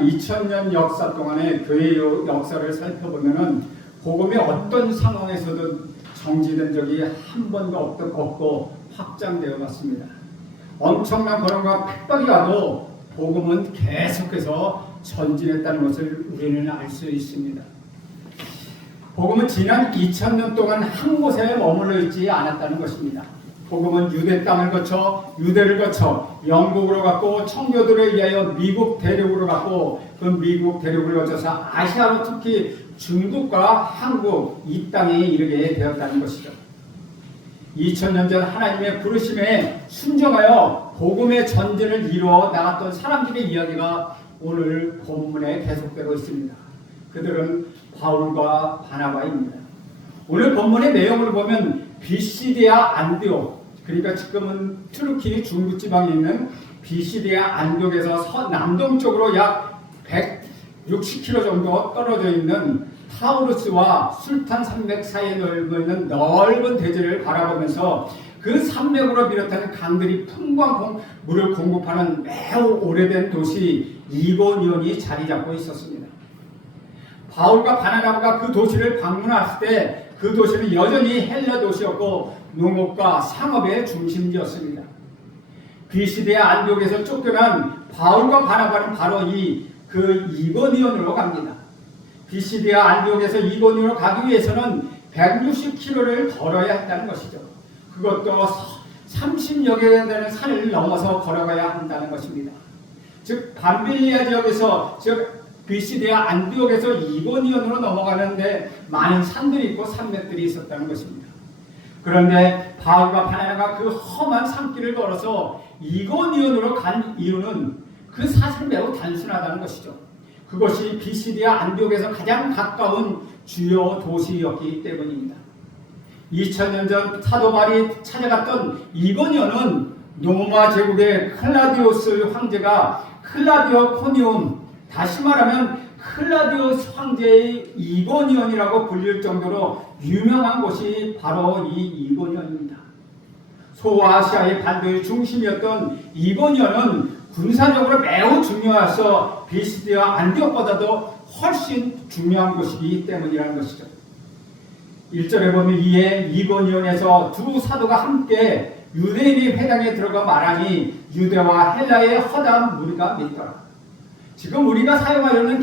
지난 2000년 역사 동안의 교회의 역사를 살펴보면은 복음이 어떤 상황에서도 정지된 적이 한 번도 없고 확장되어 왔습니다. 엄청난 고난과 핍박이 와도 복음은 계속해서 전진했다는 것을 우리는 알 수 있습니다. 복음은 지난 2000년 동안 한 곳에 머물러 있지 않았다는 것입니다. 복음은 유대 땅을 거쳐 유대를 거쳐 영국으로 갔고 청교도에 의하여 미국 대륙으로 갔고 그 미국 대륙을 거쳐서 아시아로 특히 중국과 한국 이 땅에 이르게 되었다는 것이죠. 2000년 전 하나님의 부르심에 순종하여 복음의 전진을 이루어 나갔던 사람들의 이야기가 오늘 본문에 계속되고 있습니다. 그들은 바울과 바나바입니다. 오늘 본문의 내용을 보면 비시디아 안디옥, 그러니까 지금은 트루키 중부지방에 있는 비시디아 안디옥에서 남동쪽으로 약 160km 정도 떨어져 있는 타우루스와 술탄 산맥 사이에 넓어 있는 넓은 대지를 바라보면서 그 산맥으로 비롯한 강들이 풍부한 물을 공급하는 매우 오래된 도시 이고니온이 자리 잡고 있었습니다. 바울과 바나바가 그 도시를 방문했을 때 그 도시는 여전히 헬라 도시였고 농업과 상업의 중심지였습니다. 비시디아 안디옥에서 쫓겨난 바울과 바나바는 바로 이고니온으로 갑니다. 비시디아 안디옥에서 이고니온으로 가기 위해서는 160km를 걸어야 했다는 것이죠. 그것도 30여 개 되는 산을 넘어서 걸어가야 한다는 것입니다. 즉 밤빌리아 지역에서 비시디아 안디옥에서 이고니온으로 넘어가는데 많은 산들이 있고 산맥들이 있었다는 것입니다. 그런데 바울과 바나바가 그 험한 산길을 걸어서 이고니온으로 간 이유는 그 사실 매우 단순하다는 것이죠. 그것이 비시디아 안디옥에서 가장 가까운 주요 도시였기 때문입니다. 2000년 전 사도 바울이 찾아갔던 이고니온은 로마 제국의 클라디우스 황제가 클라디오 코니움, 다시 말하면 클라디우스 황제의 이고니온이라고 불릴 정도로 유명한 곳이 바로 이 이고니온입니다. 소아시아의 반도의 중심이었던 이고니온은 군사적으로 매우 중요해서 비시디아 안디옥보다도 훨씬 중요한 곳이기 때문이라는 것이죠. 1절에 보면 이에 이고니온에서 두 사도가 함께 유대인의 회당에 들어가 말하니 유대와 헬라의 허다한 무리가 믿더라. 지금 우리가 사용하려는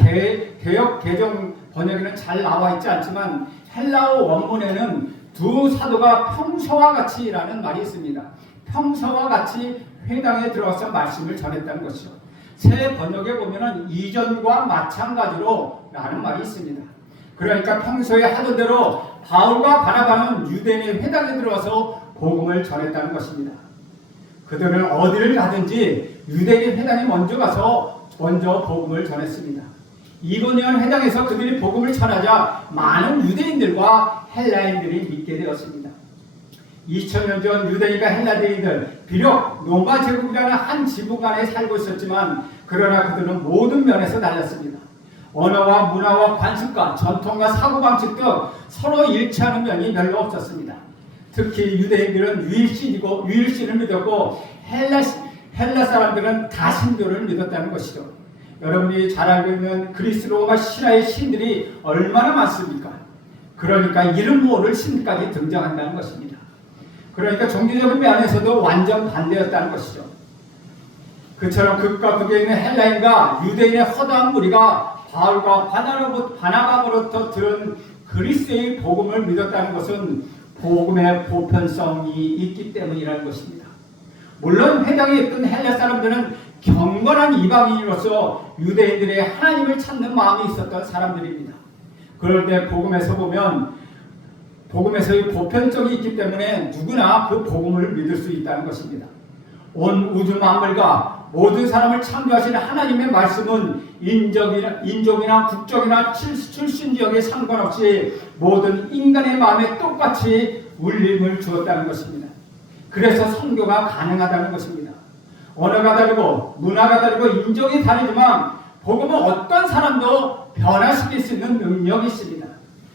개역 개정 번역에는 잘 나와 있지 않지만 헬라어 원문에는 두 사도가 평소와 같이라는 말이 있습니다. 평소와 같이 회당에 들어가서 말씀을 전했다는 것이죠. 새 번역에 보면은 이전과 마찬가지로 라는 말이 있습니다. 그러니까 평소에 하던 대로 바울과 바나바는 유대인의 회당에 들어가서 복음을 전했다는 것입니다. 그들은 어디를 가든지 유대인의 회당에 먼저 가서 복음을 전했습니다. 이고니온 회당에서 그들이 복음을 전하자 많은 유대인들과 헬라인들이 믿게 되었습니다. 2000년 전 유대인과 헬라인들, 비록 로마 제국이라는 한 지붕 안에 살고 있었지만 그러나 그들은 모든 면에서 달랐습니다. 언어와 문화와 관습과 전통과 사고방식 등 서로 일치하는 면이 별로 없었습니다. 특히 유대인들은 유일신을 믿었고 헬라 사람들은 다신교를 믿었다는 것이죠. 여러분이 잘 알고 있는 그리스 로마 신화의 신들이 얼마나 많습니까? 그러니까 이름 모를 신까지 등장한다는 것입니다. 그러니까 종교적인 면에서도 완전 반대였다는 것이죠. 그처럼 극과 극에 있는 헬라인과 유대인의 허다한 무리가 바울과 바나바로부터 들은 그리스의 복음을 믿었다는 것은 복음의 보편성이 있기 때문이라는 것입니다. 물론 회당에 있던 헬라 사람들은 경건한 이방인으로서 유대인들의 하나님을 찾는 마음이 있었던 사람들입니다. 그런데 복음에서 보면 복음에서의 보편성이 있기 때문에 누구나 그 복음을 믿을 수 있다는 것입니다. 온 우주 만물과 모든 사람을 창조하신 하나님의 말씀은 인종이나 국적이나 출신 지역에 상관없이 모든 인간의 마음에 똑같이 울림을 주었다는 것입니다. 그래서 선교가 가능하다는 것입니다. 언어가 다르고 문화가 다르고 인종이 다르지만 복음은 어떤 사람도 변화시킬 수 있는 능력이 있습니다.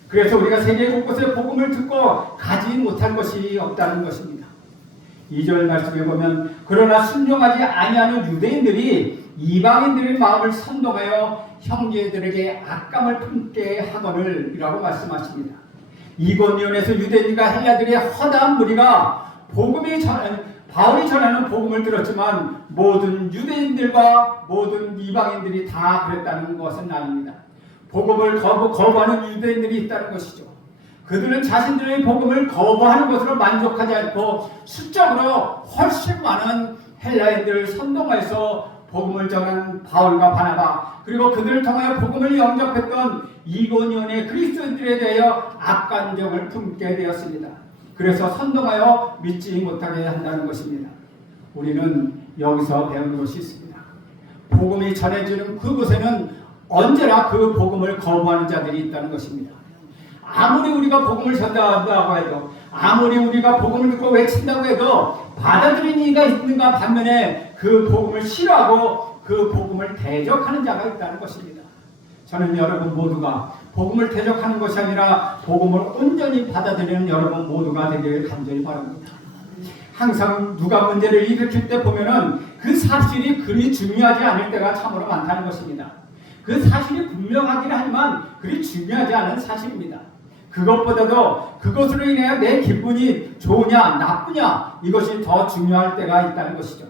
그래서 우리가 세계 곳곳에 복음을 듣고 가지 못할 것이 없다는 것입니다. 2절 말씀에 보면 그러나 순종하지 아니하는 유대인들이 이방인들의 마음을 선동하여 형제들에게 악감을 품게 하거늘 이라고 말씀하십니다. 이고니온에서 유대인과 헬라들의 허다한 무리가 바울이 전하는 복음을 들었지만 모든 유대인들과 모든 이방인들이 다 그랬다는 것은 아닙니다. 복음을 거부하는 유대인들이 있다는 것이죠. 그들은 자신들의 복음을 거부하는 것으로 만족하지 않고 수적으로 훨씬 많은 헬라인들을 선동해서 복음을 전한 바울과 바나바, 그리고 그들을 통하여 복음을 영접했던 이고니온의 그리스도인들에 대하여 악감정을 품게 되었습니다. 그래서 선동하여 믿지 못하게 한다는 것입니다. 우리는 여기서 배우는 것이 있습니다. 복음이 전해지는 그곳에는 언제나 그 복음을 거부하는 자들이 있다는 것입니다. 아무리 우리가 복음을 전달한다고 해도, 아무리 우리가 복음을 듣고 외친다고 해도 받아들이는 이가 있는가 반면에 그 복음을 싫어하고 그 복음을 대적하는 자가 있다는 것입니다. 저는 여러분 모두가 복음을 대적하는 것이 아니라 복음을 온전히 받아들이는 여러분 모두가 되기를 간절히 바랍니다. 항상 누가 문제를 일으킬 때 보면은 그 사실이 그리 중요하지 않을 때가 참으로 많다는 것입니다. 그 사실이 분명하긴 하지만 그리 중요하지 않은 사실입니다. 그것보다도 그것으로 인해 내 기분이 좋으냐 나쁘냐 이것이 더 중요할 때가 있다는 것이죠.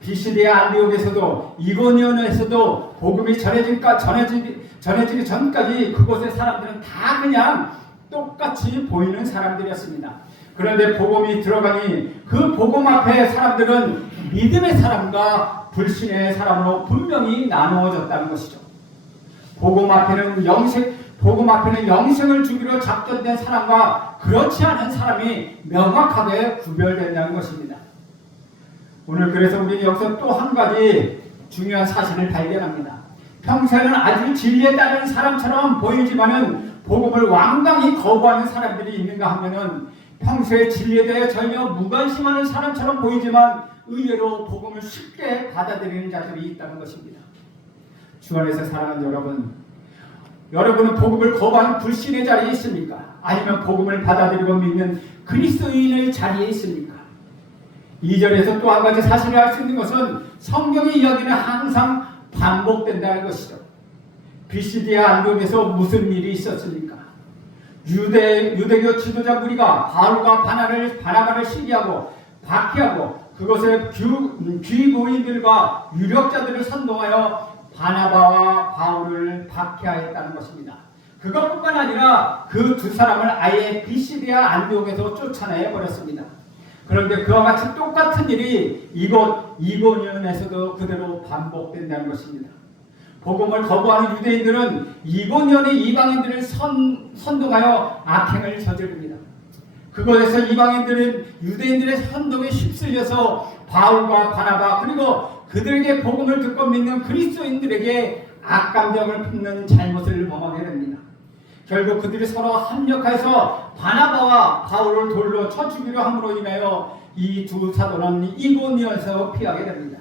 비시디의 안디옥에서도 이고니온에서도 복음이 전해지기 전까지 그곳의 사람들은 다 그냥 똑같이 보이는 사람들이었습니다. 그런데 복음이 들어가니 그 복음 앞에 사람들은 믿음의 사람과 불신의 사람으로 분명히 나누어졌다는 것이죠. 복음 앞에는 영생을 주기로 작전된 사람과 그렇지 않은 사람이 명확하게 구별된다는 것입니다. 오늘 그래서 우리는 여기서 또 한 가지 중요한 사실을 발견합니다. 평소에는 아주 진리에 따르는 사람처럼 보이지만은 복음을 완강히 거부하는 사람들이 있는가 하면은 평소에 진리에 대해 전혀 무관심하는 사람처럼 보이지만 의외로 복음을 쉽게 받아들이는 자들이 있다는 것입니다. 주 안에서 사랑하는 여러분은 복음을 거부하는 불신의 자리에 있습니까? 아니면 복음을 받아들이고 믿는 그리스도인의 자리에 있습니까? 2절에서 또 한 가지 사실을 알 수 있는 것은 성경의 이야기는 항상 반복된다는 것이죠. 비시디의 안디옥에서 무슨 일이 있었습니까? 유대교 지도자 무리가 바울과 바나바를 시기하고 박해하고 그것에 귀고인들과 유력자들을 선동하여 바나바와 바울을 박해하였다는 것입니다. 그것뿐만 아니라 그 두 사람을 아예 비시디아 안디옥에서 쫓아내 버렸습니다. 그런데 그와 같이 똑같은 일이 이곳 이고니온에서도 그대로 반복된다는 것입니다. 복음을 거부하는 유대인들은 이고니온의 이방인들을 선동하여 악행을 저지릅니다. 그곳에서 유대인들의 선동에 휩쓸려서 바울과 바나바 그리고 그들에게 복음을 듣고 믿는 그리스도인들에게 악감정을 품는 잘못을 범하게 됩니다. 결국 그들이 서로 합력해서 바나바와 바울을 돌로 쳐 죽이려 함으로 인하여 이 두 사도는 이고니온에서 피하게 됩니다.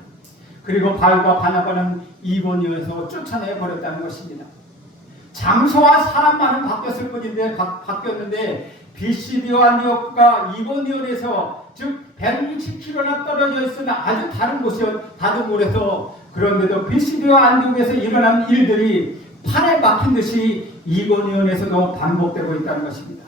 그리고 바울과 바나바는 이고니온에서 쫓아내 버렸다는 것입니다. 장소와 사람만은 바뀌었는데 비시디와 안디옥과 이고니온에서 즉 160km나 떨어져 있으나 아주 다른 곳에서 그런데도 비시디와 안디옥에서 일어난 일들이 판에 박힌 듯이 이고니온에서도 반복되고 있다는 것입니다.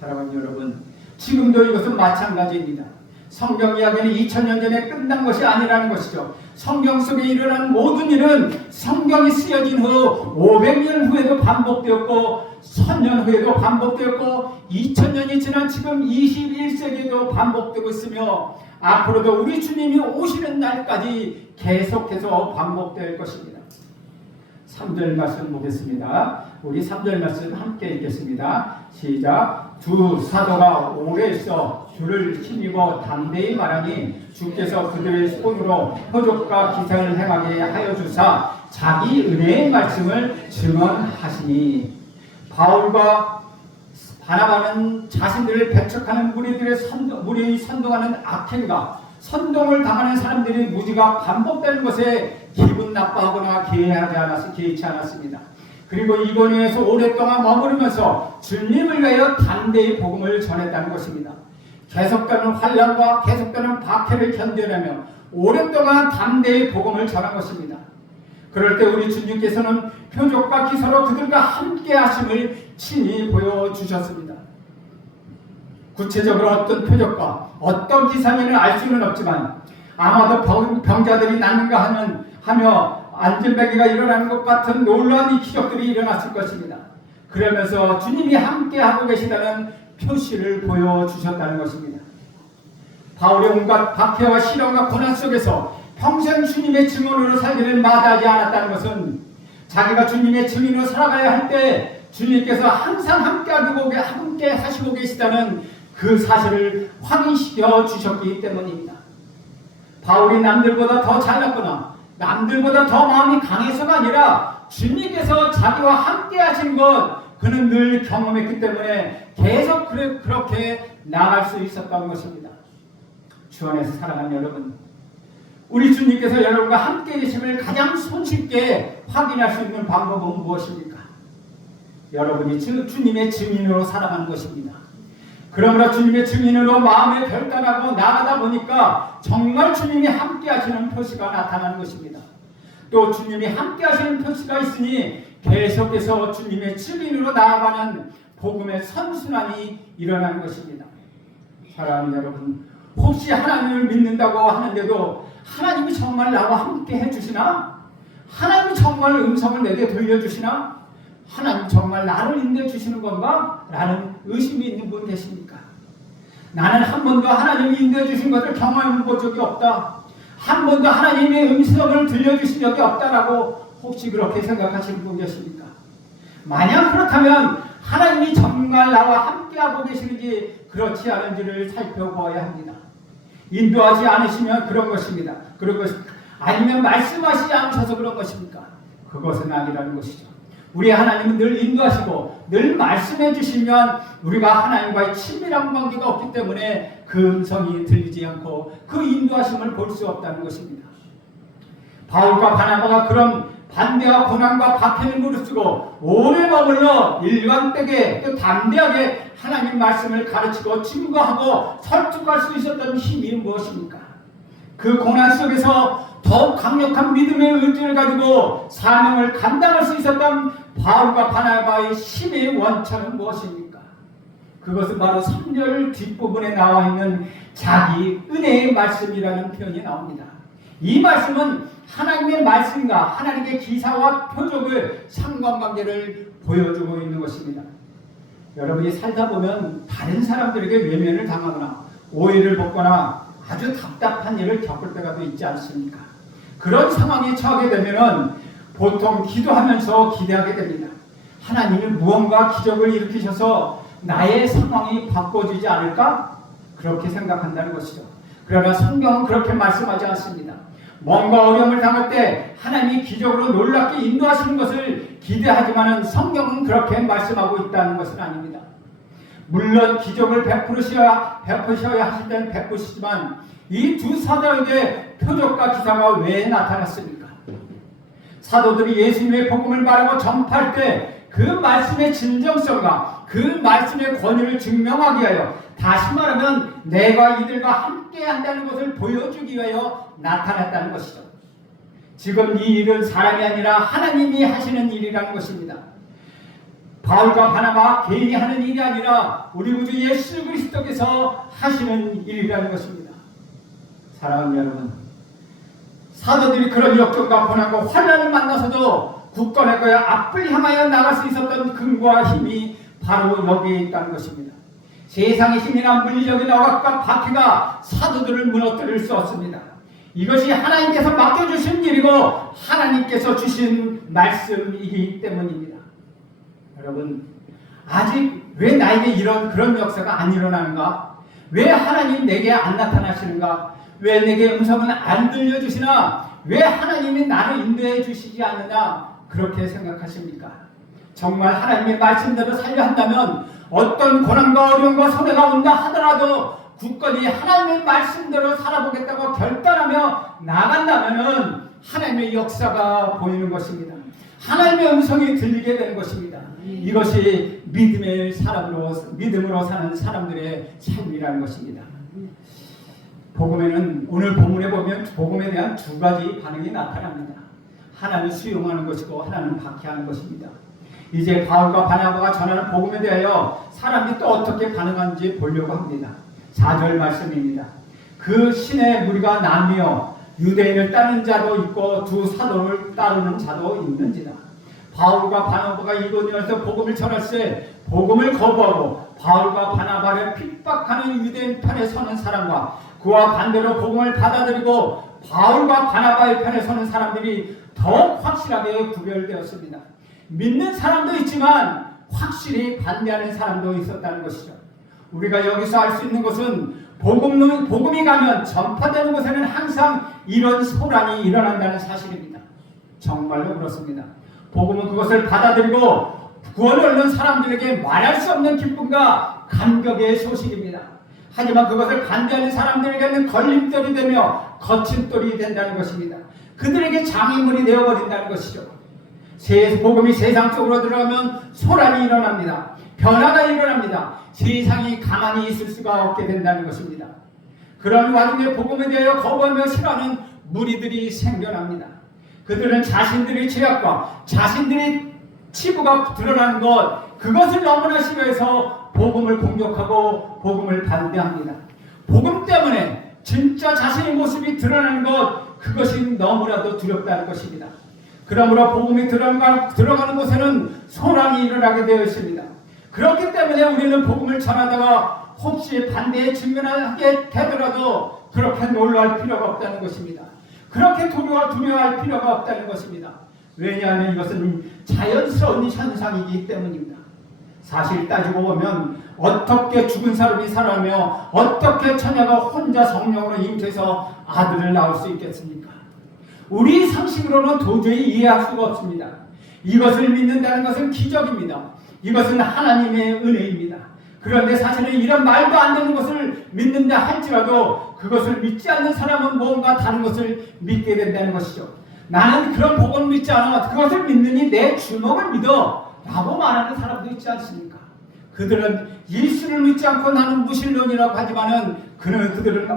사랑하는 여러분, 지금도 이것은 마찬가지입니다. 성경 이야기는 2000년 전에 끝난 것이 아니라는 것이죠. 성경 속에 일어난 모든 일은 성경이 쓰여진 후 500년 후에도 반복되었고 1000년 후에도 반복되었고 2000년이 지난 지금 21세기에도 반복되고 있으며 앞으로도 우리 주님이 오시는 날까지 계속해서 반복될 것입니다. 3절 말씀 보겠습니다. 우리 3절 말씀 함께 읽겠습니다. 시작. 두 사도가 오래 있어 주를 힘입어 담대히 말하니 주께서 그들의 손으로 표적과 기사를 행하게 하여 주사 자기 은혜의 말씀을 증언하시니. 바울과 바나바는 자신들을 배척하는 무리의 선동하는 악행과 선동을 당하는 사람들의 무지가 반복되는 것에 기분 나빠하거나 개의치 않았습니다. 그리고 이고니온에서 오랫동안 머무르면서 주님을 위하여 담대히 복음을 전했다는 것입니다. 계속되는 환난과 계속되는 박해를 견뎌내며 오랫동안 담대히 복음을 전한 것입니다. 그럴 때 우리 주님께서는 표적과 기사로 그들과 함께 하심을 친히 보여주셨습니다. 구체적으로 어떤 표적과 어떤 기사인지는 알 수는 없지만 아마도 병자들이 낫는가 하며 안진뱅이가 일어나는 것 같은 놀라운 이 기적들이 일어났을 것입니다. 그러면서 주님이 함께하고 계시다는 표시를 보여주셨다는 것입니다. 바울이 온갖 박해와 시련과 고난 속에서 평생 주님의 증언으로 살기를 마다하지 않았다는 것은 자기가 주님의 증인으로 살아가야 할 때 주님께서 항상 함께 하시고 계시다는 그 사실을 확인시켜 주셨기 때문입니다. 바울이 남들보다 더 잘났거나 남들보다 더 마음이 강해서가 아니라 주님께서 자기와 함께 하신 것 그는 늘 경험했기 때문에 계속 그렇게 나아갈 수 있었던 것입니다. 주 안에서 사랑하는 여러분, 우리 주님께서 여러분과 함께 계심을 가장 손쉽게 확인할 수 있는 방법은 무엇입니까? 여러분이 주님의 증인으로 살아가는 것입니다. 그러므로 주님의 증인으로 마음에 결단하고 나아가다 보니까 정말 주님이 함께 하시는 표시가 나타나는 것입니다. 또 주님이 함께 하시는 표시가 있으니 계속해서 주님의 증인으로 나아가는 복음의 선순환이 일어나는 것입니다. 사랑하는 여러분, 혹시 하나님을 믿는다고 하는데도 하나님이 정말 나와 함께 해주시나? 하나님이 정말 음성을 내게 들려주시나? 하나님 정말 나를 인도해 주시는 건가? 라는 의심이 있는 분 계십니까? 나는 한 번도 하나님이 인도해 주신 것을 경험해 본 적이 없다. 한 번도 하나님의 음성을 들려주신 적이 없다라고 혹시 그렇게 생각하시는 분 계십니까? 만약 그렇다면 하나님이 정말 나와 함께하고 계시는지 그렇지 않은지를 살펴보아야 합니다. 인도하지 않으시면 그런 것입니다. 아니면 말씀하시지 않으셔서 그런 것입니까? 그것은 아니라는 것이죠. 우리 하나님은 늘 인도하시고 늘 말씀해 주시면 우리가 하나님과의 친밀한 관계가 없기 때문에 그 음성이 들리지 않고 그 인도하심을 볼 수 없다는 것입니다. 바울과 바나바가 그런 반대와 고난과 박해를 무릅쓰고 오래 머물러 일관되게 또 담대하게 하나님 말씀을 가르치고 증거하고 설득할 수 있었던 힘이 무엇입니까? 그 고난 속에서 더욱 강력한 믿음의 의지를 가지고 사명을 감당할 수 있었던 바울과 바나바의 힘의 원천은 무엇입니까? 그것은 바로 3절 뒷부분에 나와 있는 자기 은혜의 말씀이라는 표현이 나옵니다. 이 말씀은 하나님의 말씀과 하나님의 기사와 표적을 상관관계를 보여주고 있는 것입니다. 여러분이 살다 보면 다른 사람들에게 외면을 당하거나 오해를 받거나 아주 답답한 일을 겪을 때가 또 있지 않습니까? 그런 상황에 처하게 되면 보통 기도하면서 기대하게 됩니다. 하나님이 무언가 기적을 일으키셔서 나의 상황이 바꿔지지 않을까? 그렇게 생각한다는 것이죠. 그러나 성경은 그렇게 말씀하지 않습니다. 뭔가 어려움을 당할 때 하나님이 기적으로 놀랍게 인도하시는 것을 기대하지만 성경은 그렇게 말씀하고 있다는 것은 아닙니다. 물론 기적을 베푸셔야 하실 때는 베푸시지만 이 두 사도에게 표적과 기사가 왜 나타났습니까? 사도들이 예수님의 복음을 말하고 전파할 때 그 말씀의 진정성과 그 말씀의 권위를 증명하기 위하여, 다시 말하면 내가 이들과 함께 한다는 것을 보여주기 위하여 나타났다는 것이죠. 지금 이 일은 사람이 아니라 하나님이 하시는 일이라는 것입니다. 바울과 바나바 개인이 하는 일이 아니라 우리 구주 예수 그리스도께서 하시는 일이라는 것입니다. 사랑하는 여러분, 사도들이 그런 역경과 고난과 환난을 만나서도 굳건하고 앞을 향하여 나갈 수 있었던 근거와 힘이 바로 여기에 있다는 것입니다. 세상의 힘이나 물리적인 억압과 박해가 사도들을 무너뜨릴 수 없습니다. 이것이 하나님께서 맡겨주신 일이고 하나님께서 주신 말씀이기 때문입니다. 여러분, 아직 왜 나에게 그런 역사가 안 일어나는가? 왜 하나님 내게 안 나타나시는가? 왜 내게 음성은 안 들려주시나? 왜 하나님이 나를 인도해 주시지 않느냐? 그렇게 생각하십니까? 정말 하나님의 말씀대로 살려 한다면 어떤 고난과 어려움과 손해가 온다 하더라도 굳건히 하나님의 말씀대로 살아보겠다고 결단하며 나간다면 하나님의 역사가 보이는 것입니다. 하나님의 음성이 들리게 되는 것입니다. 이것이 믿음으로 사는 사람들의 삶이라는 것입니다. 복음에는 오늘 본문에 보면 복음에 대한 두 가지 반응이 나타납니다. 하나는 수용하는 것이고 하나는 박해하는 것입니다. 이제 바울과 바나바가 전하는 복음에 대하여 사람이 또 어떻게 반응하는지 보려고 합니다. 4절 말씀입니다. 그 신의 무리가 나뉘어 유대인을 따르는 자도 있고 두 사도를 따르는 자도 있는지라. 바울과 바나바가 이고니온에서 복음을 전할 때 복음을 거부하고 바울과 바나바를 핍박하는 유대인 편에 서는 사람과 그와 반대로 복음을 받아들이고 바울과 바나바의 편에 서는 사람들이 더욱 확실하게 구별되었습니다. 믿는 사람도 있지만 확실히 반대하는 사람도 있었다는 것이죠. 우리가 여기서 알 수 있는 것은 복음이 가면 전파되는 곳에는 항상 이런 소란이 일어난다는 사실입니다. 정말로 그렇습니다. 복음은 그것을 받아들이고 구원을 얻는 사람들에게 말할 수 없는 기쁨과 감격의 소식입니다. 하지만 그것을 반대하는 사람들에게는 걸림돌이 되며 거친 돌이 된다는 것입니다. 그들에게 장애물이 되어버린다는 것이죠. 복음이 세상 속으로 들어가면 소란이 일어납니다. 변화가 일어납니다. 세상이 가만히 있을 수가 없게 된다는 것입니다. 그런 와중에 복음에 대하여 거부하며 싫어하는 무리들이 생겨납니다. 그들은 자신들의 죄악과 자신들의 치부가 드러나는 것, 그것을 너무나 싫어해서 복음을 공격하고 복음을 반대합니다. 복음 때문에 진짜 자신의 모습이 드러나는 것, 그것이 너무나도 두렵다는 것입니다. 그러므로 복음이 들어가는 곳에는 소란이 일어나게 되어 있습니다. 그렇기 때문에 우리는 복음을 전하다가 혹시 반대에 직면하게 되더라도 그렇게 놀랄 필요가 없다는 것입니다. 그렇게 두려워할 필요가 없다는 것입니다. 왜냐하면 이것은 자연스러운 현상이기 때문입니다. 사실 따지고 보면 어떻게 죽은 사람이 살아나며 어떻게 처녀가 혼자 성령으로 잉태해서 아들을 낳을 수 있겠습니까? 우리 상식으로는 도저히 이해할 수가 없습니다. 이것을 믿는다는 것은 기적입니다. 이것은 하나님의 은혜입니다. 그런데 사실은 이런 말도 안 되는 것을 믿는다 할지라도 그것을 믿지 않는 사람은 뭔가 다른 것을 믿게 된다는 것이죠. 나는 그런 복음을 믿지 않아. 그것을 믿느니 내 주먹을 믿어 라고 말하는 사람도 있지 않습니까? 그들은 예수를 믿지 않고 나는 무신론이라고 하지만은 그들은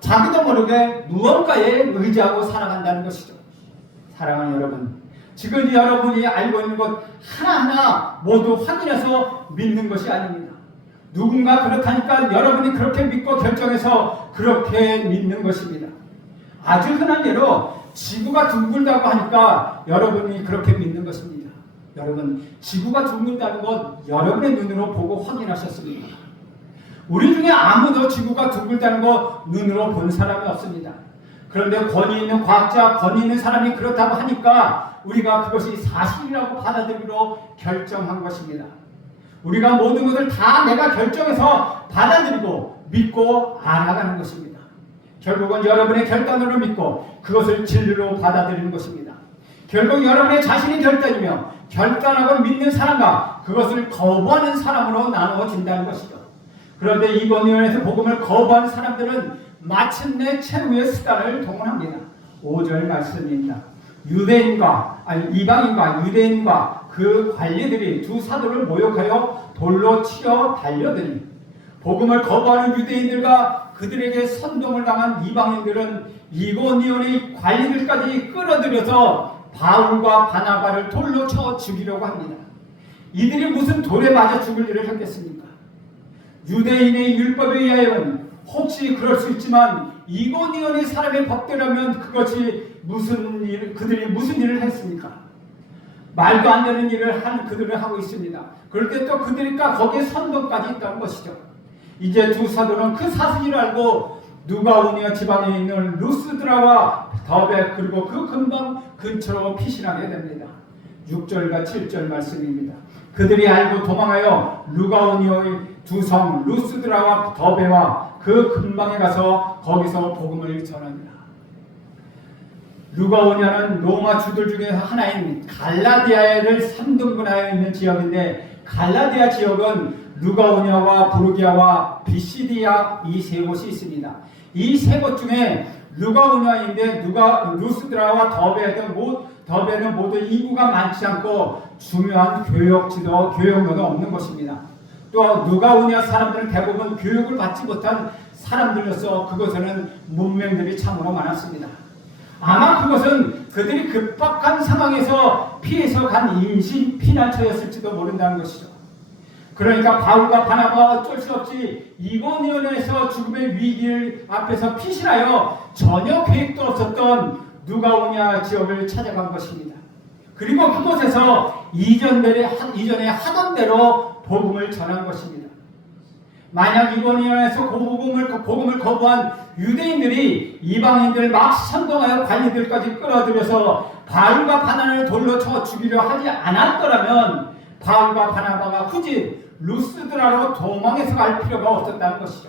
자기도 모르게 무언가에 의지하고 살아간다는 것이죠. 사랑하는 여러분, 지금 여러분이 알고 있는 것 하나하나 모두 확인해서 믿는 것이 아닙니다. 누군가 그렇다니까 여러분이 그렇게 믿고 결정해서 그렇게 믿는 것입니다. 아주 흔한 예로 지구가 둥글다고 하니까 여러분이 그렇게 믿는 것입니다. 여러분, 지구가 둥글다는 것 여러분의 눈으로 보고 확인하셨습니까? 우리 중에 아무도 지구가 둥글다는 것 눈으로 본 사람이 없습니다. 그런데 권위 있는 과학자, 권위 있는 사람이 그렇다고 하니까 우리가 그것이 사실이라고 받아들이기로 결정한 것입니다. 우리가 모든 것을 다 내가 결정해서 받아들이고 믿고 알아가는 것입니다. 결국은 여러분의 결단으로 믿고 그것을 진리로 받아들이는 것입니다. 결국 여러분의 자신의 결단이며 결단하고 믿는 사람과 그것을 거부하는 사람으로 나누어진다는 것이죠. 그런데 이고니온에서 복음을 거부하는 사람들은 마침내 최후의 수단을 동원합니다. 5절 말씀입니다. 이방인과 유대인과 그 관리들이 두 사도를 모욕하여 돌로 치어 달려드니 복음을 거부하는 유대인들과 그들에게 선동을 당한 이방인들은 이고니온의 관리들까지 끌어들여서 바울과 바나바를 돌로 쳐 죽이려고 합니다. 이들이 무슨 돌에 맞아 죽을 일을 했겠습니까? 유대인의 율법에 의하여는 혹시 그럴 수 있지만 이고니온의 사람의 법대로면 그것이 그들이 무슨 일을 했습니까? 말도 안 되는 일을 그들을 하고 있습니다. 그럴 때 또 그들과 거기에 선동까지 있다는 것이죠. 이제 두 사도는 그 사실을 알고 누가오니아 지방에 있는 루스드라와 더베 그리고 그 근방 근처로 피신하게 됩니다. 6절과 7절 말씀입니다. 그들이 알고 도망하여 루가오니아의 두 성 루스드라와 더베와 그 근방에 가서 거기서 복음을 전합니다. 루가오니아는 로마 주들 중에 하나인 갈라디아를 3등분하여 있는 지역인데 갈라디아 지역은 루가오니아와 부르기아와 비시디아 이 세 곳이 있습니다. 이 세 곳 중에 누가 운하인데 루스드라와 더베는 모두 인구가 많지 않고 중요한 교역로도 없는 것입니다. 또 누가 운하 사람들은 대부분 교육을 받지 못한 사람들로서 그곳에는 문맹들이 참으로 많았습니다. 아마 그것은 그들이 급박한 상황에서 피해서 간 임신 피난처였을지도 모른다는 것이죠. 그러니까 바울과 바나바가 어쩔 수 없이 이고니온에서 죽음의 위기를 앞에서 피신하여 전혀 계획도 없었던 누가오냐 지역을 찾아간 것입니다. 그리고 그곳에서 이전에 하던 대로 복음을 전한 것입니다. 만약 이고니온에서 복음을 거부한 유대인들이 이방인들 막 선동하여 관리들까지 끌어들여서 바울과 바나바를 돌로 쳐 죽이려 하지 않았더라면 바울과 바나바가 굳이 루스드라로 도망해서 갈 필요가 없었다는 것이죠.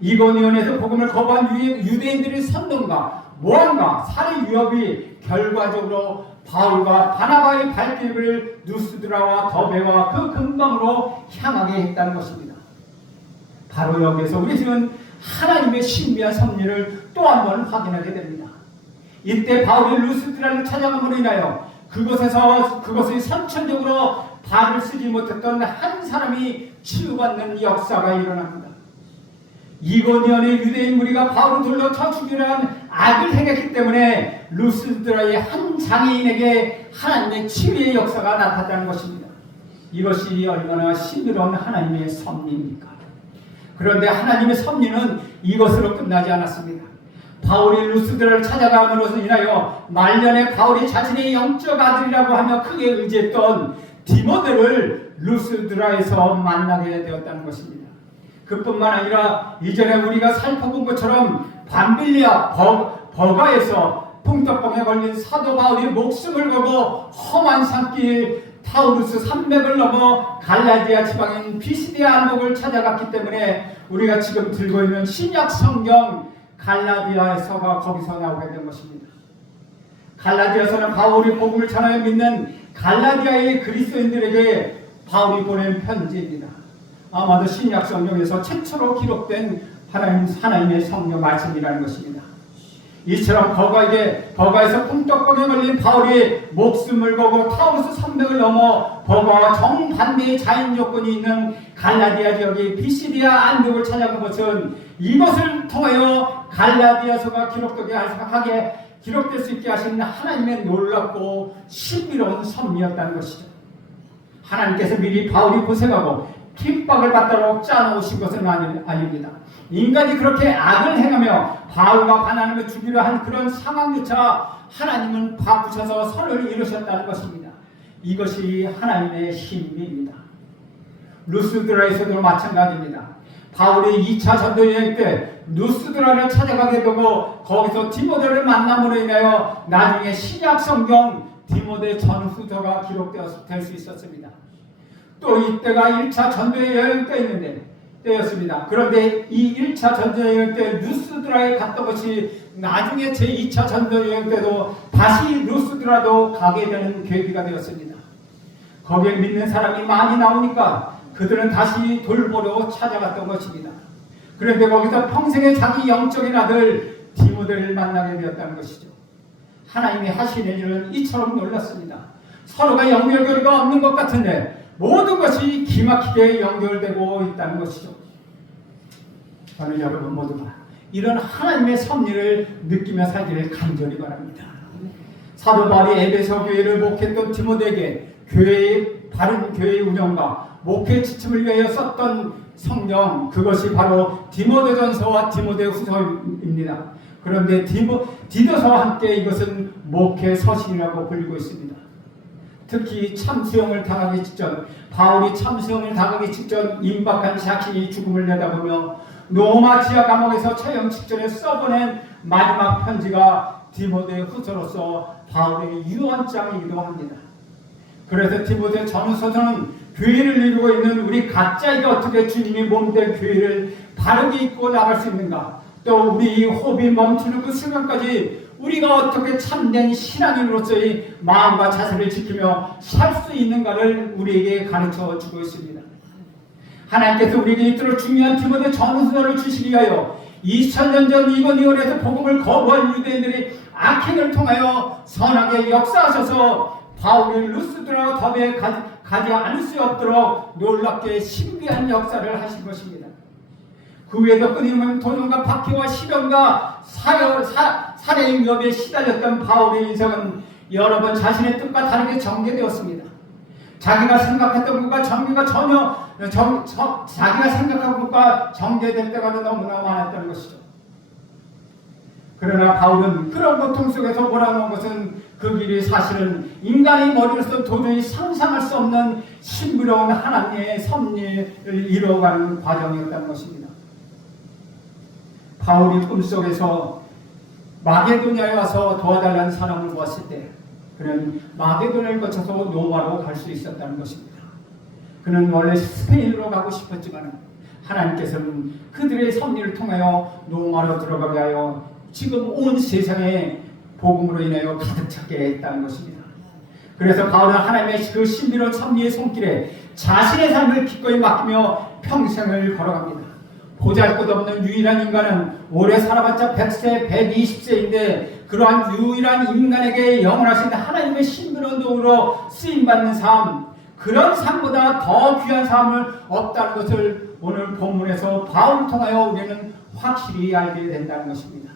이고니온에서 복음을 거부한 유대인들의 선동과 모함과 살해 위협이 결과적으로 바울과 바나바의 발길을 루스드라와 더베와 그 근방으로 향하게 했다는 것입니다. 바로 여기에서 우리는 하나님의 신비한 섭리를 또 한 번 확인하게 됩니다. 이때 바울이 루스드라를 찾아감으로 인하여 그것을 선천적으로 발을 쓰지 못했던 한 사람이 치유받는 역사가 일어납니다. 이고니온의 유대인 무리가 바울을 둘러 쳐 죽이려 한 악을 행했기 때문에 루스드라의 한 장애인에게 하나님의 치유의 역사가 나타났다는 것입니다. 이것이 얼마나 신비로운 하나님의 섭리입니까? 그런데 하나님의 섭리는 이것으로 끝나지 않았습니다. 바울이 루스드라를 찾아감으로써 인하여 말년에 바울이 자신의 영적 아들이라고 하며 크게 의지했던 디모데를 루스드라에서 만나게 되었다는 것입니다. 그뿐만 아니라 이전에 우리가 살펴본 것처럼 밤빌리아 버가에서 풍토병에 걸린 사도 바울이 목숨을 걸고 험한 산길 타우루스 산맥을 넘어 갈라디아 지방인 비시디아 안독을 찾아갔기 때문에 우리가 지금 들고 있는 신약 성경 갈라디아서가 거기서 나오게 된 것입니다. 갈라디아서는 바울이 복음을 전하여 믿는 갈라디아의 그리스도인들에게 바울이 보낸 편지입니다. 아마도 신약 성경에서 최초로 기록된 하나님의 성경 말씀이라는 것입니다. 이처럼 버가에서 풍토병에 걸린 바울이 목숨을 걸고 타우루스 산맥을 넘어 버가와 정반대의 자연 조건이 있는 갈라디아 지역의 비시디아 안독을 찾아간 것은 이것을 통하여 갈라디아서가 기록될 수 있게 하신 하나님의 놀랍고 신비로운 섭리였다는 것이죠. 하나님께서 미리 바울이 고생하고 핍박을 받도록 짜놓으신 것은 아닙니다. 인간이 그렇게 악을 행하며 바울과 바나바를 죽이려 한 그런 상황조차 하나님은 바꾸셔서 선을 이루셨다는 것입니다. 이것이 하나님의 신비입니다. 루스드라에서도 마찬가지입니다. 바울이 2차 전도 여행 때 루스드라를 찾아가게 되고 거기서 디모데를 만남으로 인하여 나중에 신약 성경 디모데 전후서가 기록될 수 있었습니다. 또 이때가 1차 전도 여행 때였습니다. 그런데 이 1차 전도 여행 때 루스드라에 갔던 것이 나중에 제2차 전도 여행 때도 다시 루스드라도 가게 되는 계기가 되었습니다. 거기에 믿는 사람이 많이 나오니까 그들은 다시 돌보러 찾아갔던 것입니다. 그런데 거기서 평생의 자기 영적인 아들 디모데를 만나게 되었다는 것이죠. 하나님이 하시는 일은 이처럼 놀랐습니다. 서로가 연결고리가 없는 것 같은데 모든 것이 기막히게 연결되고 있다는 것이죠. 저는 여러분 모두가 이런 하나님의 섭리를 느끼며 살기를 간절히 바랍니다. 사도 바울이 에베소 교회를 목했던 디모데에게 바른 교회의 운영과 목회 지침을 위하여 썼던 성경, 그것이 바로 디모데전서와 디모데후서입니다. 그런데 디도서와 함께 이것은 목회 서신이라고 불리고 있습니다. 특히 참수형을 당하기 직전, 바울이 참수형을 당하기 직전 임박한 자신이 죽음을 내다보며 로마 지하 감옥에서 처형 직전에 써보낸 마지막 편지가 디모데후서로서 바울의 유언장이기도 합니다. 그래서 디모데 전후서는 교회를 이루고 있는 우리 각자에게 어떻게 주님이 몸된 교회를 바르게 이끌어 나갈 수 있는가, 또 우리 호흡이 멈추는 그 순간까지 우리가 어떻게 참된 신앙인으로서의 마음과 자세를 지키며 살 수 있는가를 우리에게 가르쳐 주고 있습니다. 하나님께서 우리에게 이토록 중요한 디모데 전후서를 주시기 위하여 2000년 전 이고니온에서 복음을 거부한 유대인들이 아킨을 통하여 선하게 역사하셔서 바울이 루스드라 더베에 가지 않을 수 없도록 놀랍게 신비한 역사를 하신 것입니다. 그 외에도 끊임없는 도전과 박해와 시련과 살해의 위협에 시달렸던 바울의 인생은 여러 번 자신의 뜻과 다르게 전개되었습니다. 자기가 생각했던 것과 전개가 자기가 생각한 것과 전개될 때가 너무나 많았다는 것이죠. 그러나 바울은 그런 고통 속에서 몰아놓은 것은 그 길이 사실은 인간의 머리로서 도저히 상상할 수 없는 신비로운 하나님의 섭리를 이루어가는 과정이었다는 것입니다. 바울이 꿈속에서 마게도냐에 와서 도와달라는 사람을 보았을 때 그는 마게도냐를 거쳐서 로마로 갈 수 있었다는 것입니다. 그는 원래 스페인으로 가고 싶었지만 하나님께서는 그들의 섭리를 통하여 로마로 들어가게 하여 지금 온 세상에 복음으로 인하여 가득 차게 했다는 것입니다. 그래서 바울은 하나님의 그 신비로운 섭리의 손길에 자신의 삶을 기꺼이 맡기며 평생을 걸어갑니다. 보잘것없는 유일한 인간은 오래 살아봤자 100세, 120세인데 그러한 유일한 인간에게 영원하신 하나님의 신비로운 도구로 쓰임받는 삶, 그런 삶보다 더 귀한 삶을 없다는 것을 오늘 본문에서 바울을 통하여 우리는 확실히 알게 된다는 것입니다.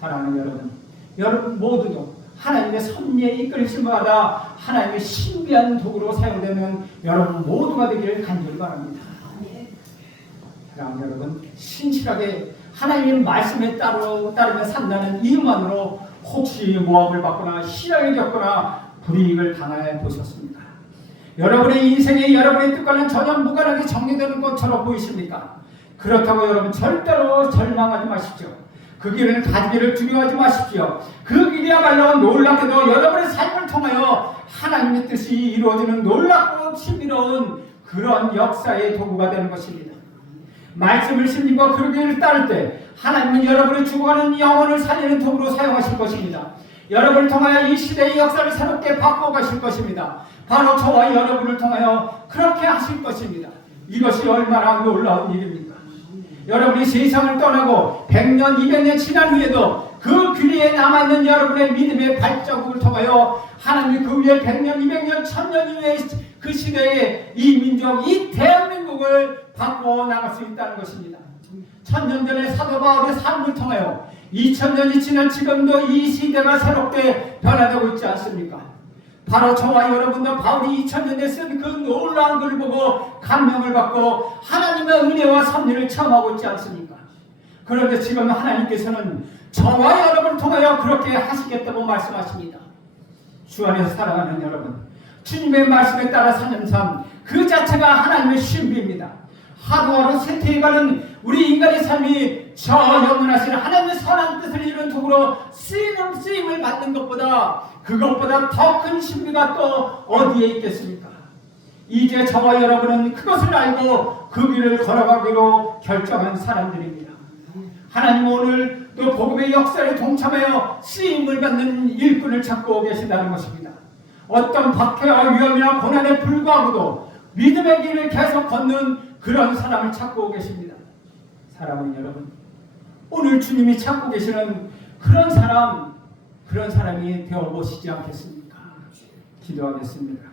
사랑하는 여러분 모두도 하나님의 섭리에 이끌리심을 받아 하나님의 신비한 도구로 사용되는 여러분 모두가 되기를 간절히 바랍니다. 사랑하는 여러분, 신실하게 하나님의 말씀에 따르며 산다는 이유만으로 혹시 모함을 받거나 시련을 겪거나 불이익을 당해 보셨습니까? 여러분의 인생에 여러분의 뜻과는 전혀 무관하게 정리되는 것처럼 보이십니까? 그렇다고 여러분 절대로 절망하지 마십시오. 그 길을 가지기를 두려워하지 마십시오. 그 길이야말로 놀랍게도 여러분의 삶을 통하여 하나님의 뜻이 이루어지는 놀랍고 신비로운 그런 역사의 도구가 되는 것입니다. 말씀을 신님과 그 길을 따를 때 하나님은 여러분의 죽어가는 영혼을 살리는 도구로 사용하실 것입니다. 여러분을 통하여 이 시대의 역사를 새롭게 바꿔가실 것입니다. 바로 저와 여러분을 통하여 그렇게 하실 것입니다. 이것이 얼마나 놀라운 일입니까? 여러분이 세상을 떠나고 100년, 200년 지난 후에도 그 귀리에 남아있는 여러분의 믿음의 발자국을 통하여 하나님이 그 위에 100년, 200년, 1000년 이후에 그 시대에 이 민족, 이 대한민국을 바꿔 나갈 수 있다는 것입니다. 1000년 전의 사도 바울의 삶을 통하여 2000년이 지난 지금도 이 시대가 새롭게 변화되고 있지 않습니까? 바로 저와 여러분도 바울이 2000년에 쓴 그 놀라운 글을 보고 감명을 받고 하나님의 은혜와 섭리를 체험하고 있지 않습니까? 그런데 지금 하나님께서는 저와 여러분을 통하여 그렇게 하시겠다고 말씀하십니다. 주 안에서 사랑하는 여러분, 주님의 말씀에 따라 사는 삶 그 자체가 하나님의 신비입니다. 하루하루 쇠퇴해가는 우리 인간의 삶이 저 영원하신 하나님의 선한 뜻을 이루는 도구로 쓰임을 받는 것보다 그것보다 더 큰 신비가 또 어디에 있겠습니까? 이제 저와 여러분은 그것을 알고 그 길을 걸어가기로 결정한 사람들입니다. 하나님은 오늘 또 복음의 역사에 동참하여 쓰임을 받는 일꾼을 찾고 계시다는 것입니다. 어떤 박해와 위험이나 고난에 불구하고도 믿음의 길을 계속 걷는 그런 사람을 찾고 계십니다. 사랑하는 여러분, 오늘 주님이 찾고 계시는 그런 사람이 되어보시지 않겠습니까? 기도하겠습니다.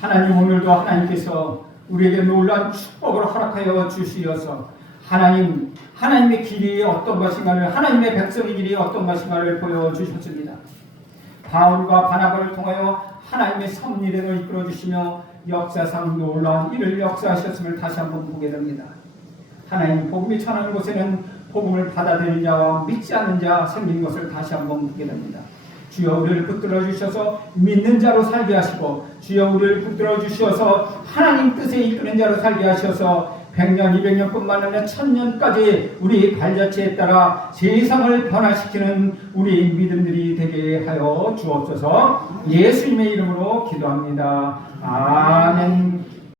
하나님, 오늘도 하나님께서 우리에게 놀라운 축복을 허락하여 주시어서 하나님의 길이 어떤 것인가를, 하나님의 백성의 길이 어떤 것인가를 보여주셨습니다. 바울과 바나바를 통하여 하나님의 섭리대로 이끌어주시며 역사상 놀라운 일을 역사하셨음을 다시 한번 보게 됩니다. 하나님 복음이 전하는 곳에는 복음을 받아들이는 자와 믿지 않는 자 생긴 것을 다시 한번 보게 됩니다. 주여 우리를 붙들어 주셔서 믿는 자로 살게 하시고, 주여 우리를 붙들어 주셔서 하나님 뜻에 이끄는 자로 살게 하셔서 100년, 200년뿐만 아니라 1000년까지 우리 발자취에 따라 세상을 변화시키는 우리 믿음들이 되게 하여 주옵소서. 예수님의 이름으로 기도합니다. 아멘.